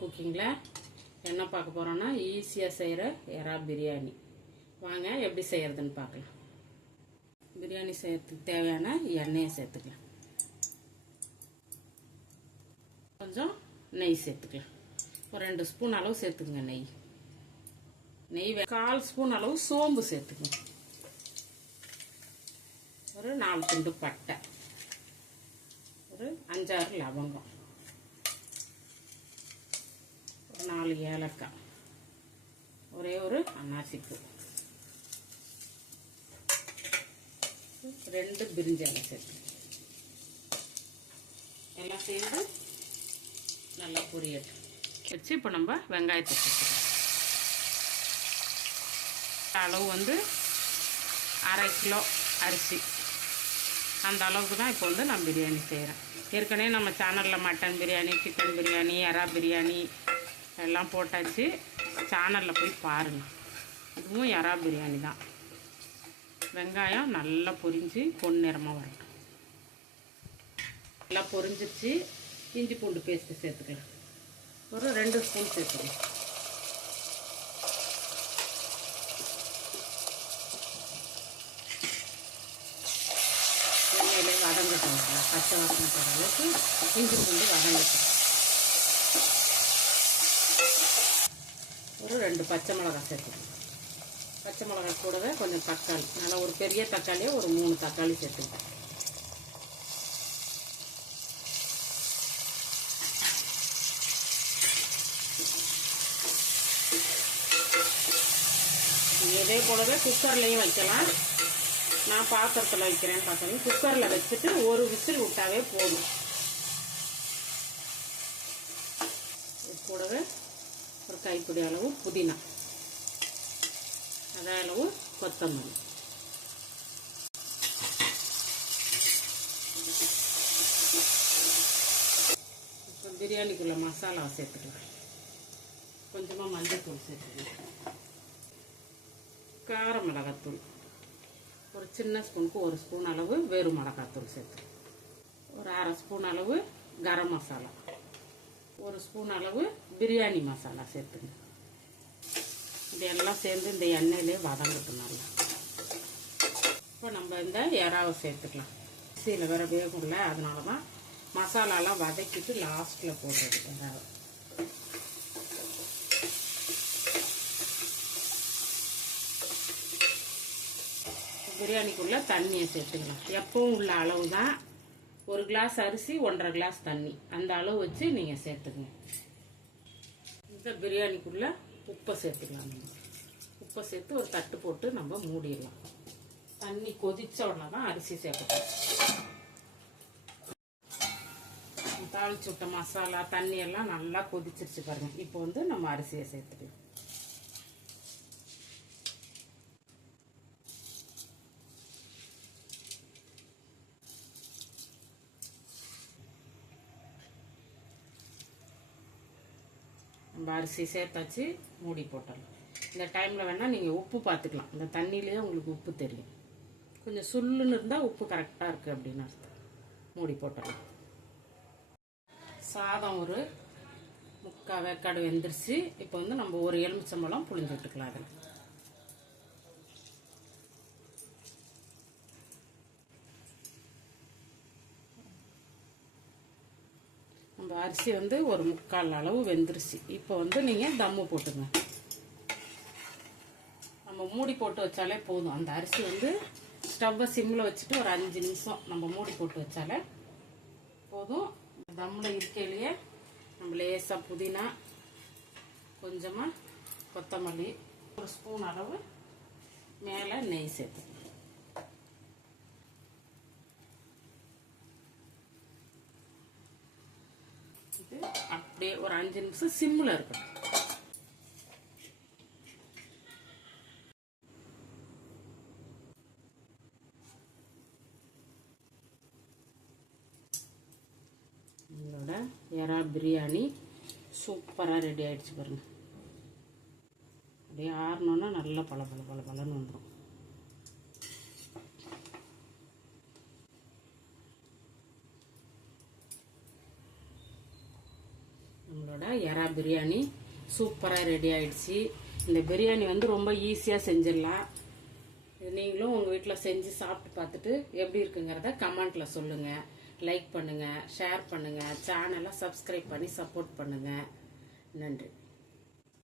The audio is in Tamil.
குக்கிங்கில் என்ன பார்க்க போகிறோன்னா ஈஸியாக செய்கிற எறா பிரியாணி. வாங்க எப்படி செய்கிறதுன்னு பார்க்கலாம். பிரியாணி செய்கிறதுக்கு தேவையான எண்ணெயை சேர்த்துக்கலாம். கொஞ்சம் நெய் சேர்த்துக்கலாம். ஒரு 2 ஸ்பூன் அளவு சேர்த்துக்குங்க நெய். 1/4 ஸ்பூன் அளவு சோம்பு சேர்த்துக்குங்க. ஒரு 4 துண்டு பட்டை, ஒரு 5-6 லவங்கம், ஒரு 4 ஏலக்காய், ஒரே ஒரு அன்னாசிப்பூ, 2 பிரிஞ்சி இலை சேர்த்து எல்லாம் சேர்ந்து நல்லா பொரியட்டும் வச்சு இப்போ நம்ம வெங்காயத்தை சேர்த்துக்கலாம். அளவு வந்து 1/2 கிலோ அரிசி, அந்த அளவுக்கு தான் இப்போ வந்து நான் பிரியாணி செய்கிறேன். ஏற்கனவே நம்ம சேனலில் மட்டன் பிரியாணி, சிக்கன் பிரியாணி, எறா பிரியாணி எல்லாம் போட்டாச்சு. சேனலில் போய் பாருங்கள். இதுவும் எறா பிரியாணி தான். வெங்காயம் நல்லா பொரிஞ்சு பொன்னிறமாக வரட்டும். நல்லா பொரிஞ்சிருச்சு. இஞ்சி பூண்டு பேஸ்ட்டு சேர்த்துக்கலாம். ஒரு 2 ஸ்பூன் சேர்த்துக்கலாம். எண்ணெயிலே வதங்கட்டும். பச்சை வாசனை போகிற அளவுக்கு இஞ்சி பூண்டு வதங்கட்டும். ஒரு 2 பச்சை மிளகாய் சேர்த்துக்கலாம். பச்சை மிளகாய் கூடவே கொஞ்சம் தக்காளி, நல்லா ஒரு பெரிய தக்காளியே ஒரு 3 தக்காளி சேர்த்துக்கலாம். இதே போலவே குக்கர்லேயும் வைக்கலாம். நான் பாத்திரத்தில் வைக்கிறேன்னு பார்த்தோன்னா குக்கரில் வச்சுட்டு ஒரு விசில் விட்டாவே போதும். இது கூடவே ஒரு கைப்பிடி அளவு புதினா, அதே அளவு கொத்தமல்லி, இப்போ பிரியாணிக்குள்ள மசாலா சேர்த்துக்கலாம். கொஞ்சமாக மஞ்சள்தூள் சேர்த்துக்கலாம். கார மிளகாத்தூள் ஒரு சின்ன ஸ்பூனுக்கு 1 ஸ்பூன் அளவு வேறு மிளகாத்தூள் சேர்த்துக்கலாம். ஒரு 1/2 ஸ்பூன் அளவு கரம் மசாலா, 1 ஸ்பூன் அளவு பிரியாணி மசாலா சேர்த்துங்க. இதெல்லாம் சேர்ந்து இந்த எண்ணெயிலே வதங்கட்டும் நல்லா. இப்போ நம்ம இந்த எறாவை சேர்த்துக்கலாம். அரிசியில் வேற வேகும்ல, அதனால தான் மசாலாலாம் வதக்கிட்டு லாஸ்ட்டில் போடுறது எறாவை. பிரியாணிக்குள்ளே தண்ணியை சேர்த்துக்கலாம். எப்பவும் உள்ள அளவு தான். 1 கிளாஸ் அரிசி 1.5 கிளாஸ் தண்ணி, அந்த அளவு வச்சு நீங்கள் சேர்த்துக்கங்க. இந்த பிரியாணிக்குள்ளே உப்பை சேர்த்துக்கலாம். உப்பை சேர்த்து ஒரு தட்டு போட்டு நம்ம மூடிடலாம். தண்ணி கொதிச்ச உடனே தான் அரிசி சேர்க்கணும். தாளிச்சு விட்ட மசாலா தண்ணி எல்லாம் நல்லா கொதிச்சிருச்சு பாருங்க. இப்போ வந்து நம்ம அரிசியை சேர்த்துக்கலாம். நம்ம அரிசி சேர்த்தாச்சு, மூடி போட்டுடலாம். இந்த டைமில் வேணால் நீங்கள் உப்பு பார்த்துக்கலாம். இந்த தண்ணியிலேயே உங்களுக்கு உப்பு தெரியும். கொஞ்சம் சுள்ளுன்னு இருந்தால் உப்பு கரெக்டாக இருக்குது அப்படின்னு அர்த்தம். மூடி போட்டுடலாம். சாதம் ஒரு 3/4 வேக்காடு வெந்துருச்சு. இப்போ வந்து நம்ம ஒரு எலுமிச்சம்பழம் புளிஞ்சு விட்டுக்கலாம். அதில் நம்ம அரிசி வந்து ஒரு 3/4 அளவு வெந்துருச்சு. இப்போ வந்து நீங்கள் தம்மு போட்டுங்க. நம்ம மூடி போட்டு வச்சாலே போதும். அந்த அரிசி வந்து ஸ்டவ்வை சிம்மில் வச்சுட்டு ஒரு 5 நிமிஷம் நம்ம மூடி போட்டு வச்சாலே போதும். தம்மில் இருக்கையிலேயே நம்ம லேசாக புதினா, கொஞ்சமாக கொத்தமல்லி, 1 ஸ்பூன் அளவு மேலே நெய் சேர்த்து இது அப்படியே ஒரு 5 நிமிஷம் சிம்மில் இருக்கட்டும். நம்மளோட எறா பிரியாணி சூப்பராக ரெடி ஆகிடுச்சு பாருங்க. அப்படியே ஆறணுன்னா நல்லா பலன்னு வந்துடும். நம்மளோட நம்மளோட எறா பிரியாணி சூப்பராக ரெடி ஆயிடுச்சு. இந்த பிரியாணி வந்து ரொம்ப ஈஸியாக செஞ்சிடலாம். நீங்களும் உங்கள் வீட்டில் செஞ்சு சாப்பிட்டு பார்த்துட்டு எப்படி இருக்குங்கிறத கமெண்ட்டில் சொல்லுங்கள். லைக் பண்ணுங்கள், ஷேர் பண்ணுங்கள், சேனலை சப்ஸ்கிரைப் பண்ணி சப்போர்ட் பண்ணுங்கள். நன்றி.